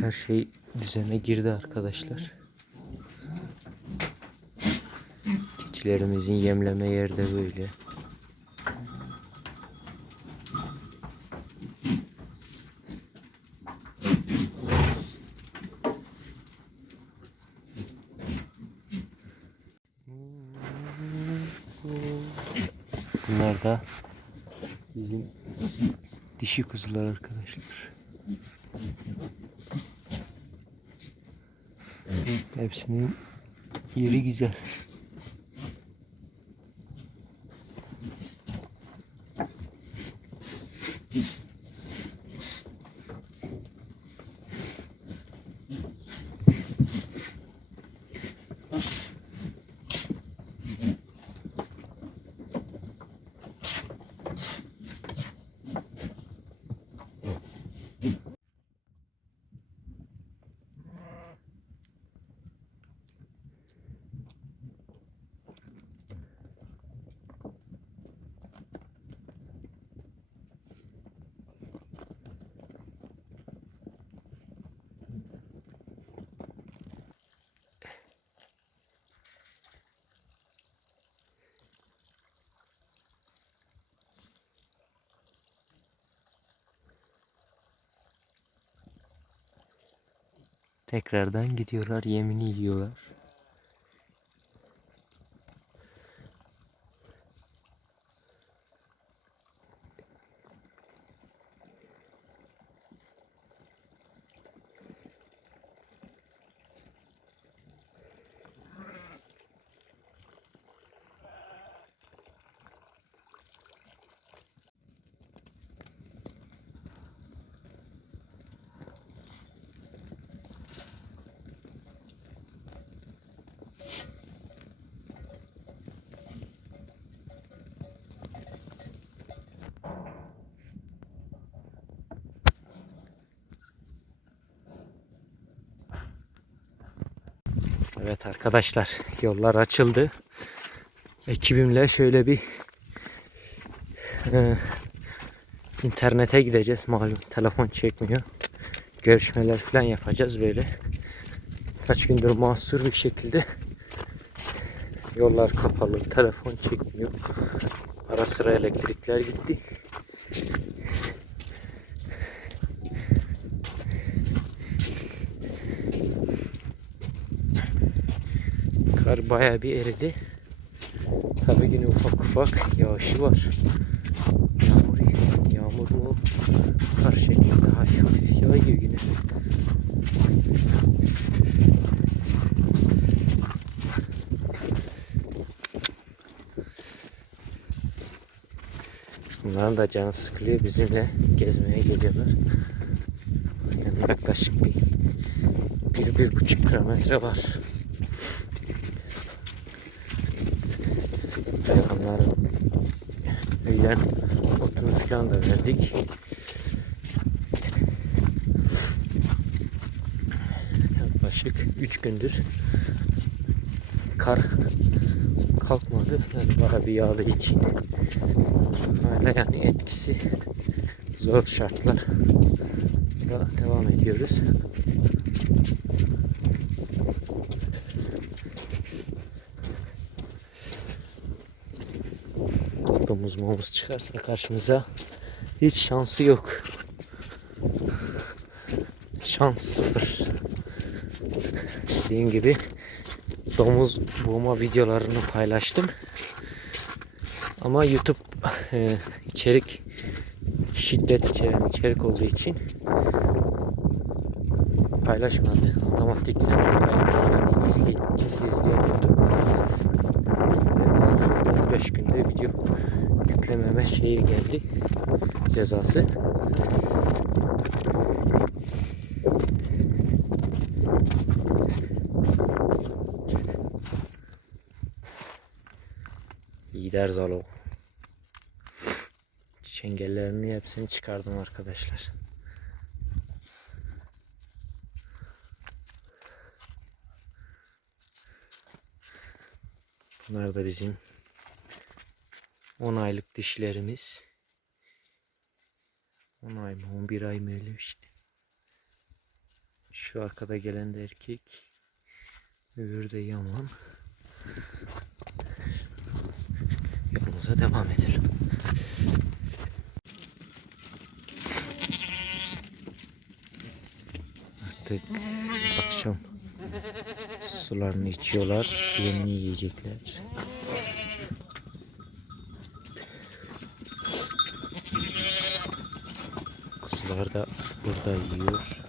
Her şey düzene girdi arkadaşlar. Keçilerimizin yemleme yeri de böyle. Bunlar da bizim dişi kuzular arkadaşlar. Hepsinin yeri güzel. Tekrardan gidiyorlar, yemini yiyorlar. Evet arkadaşlar, yollar açıldı. Ekibimle şöyle bir e, internete gideceğiz. Malum telefon çekmiyor. Görüşmeler falan yapacağız böyle. Kaç gündür mahsur bir şekilde yollar kapalı, telefon çekmiyor. Ara sıra elektrikler gitti. Kar bayağı bir eridi. Tabii yine ufak ufak yağışı var. Yağmur, yağmur mu? Kar şeklinde hafif yağıyor yine. Bunların da canı sıkılıyor. Bizimle gezmeye geliyorlar. Yani yaklaşık bir, bir, bir buçuk kilometre var. Hayvanların öğlen otunu falan da verdik. Yaklaşık 3 gündür kar kalkmadı. Yani bayağı bir yağdığı için hala yani etkisi zor şartlar devam ediyoruz. Domuz momuz çıkarsa karşımıza hiç şansı yok. Şans sıfır. Dediğim gibi domuz boğma videolarını paylaştım. Ama YouTube e, içerik şiddet içeren içerik olduğu için paylaşmadı. İzley, kimse izleyemiyordu. 15 günde video yüklememe şeyi geldi cezası. Lider Zalo. Çengellerimi hepsini çıkardım arkadaşlar. Bunlar da bizim 10 aylık dişlerimiz. 10 ay mı 11 ay mı öyle bir şey. Şu arkada gelen de erkek. Öbürü de yaman. Yolumuza devam edelim. Artık akşam sularını içiyorlar. Yemini yiyecekler. Kuzular da burada yiyor.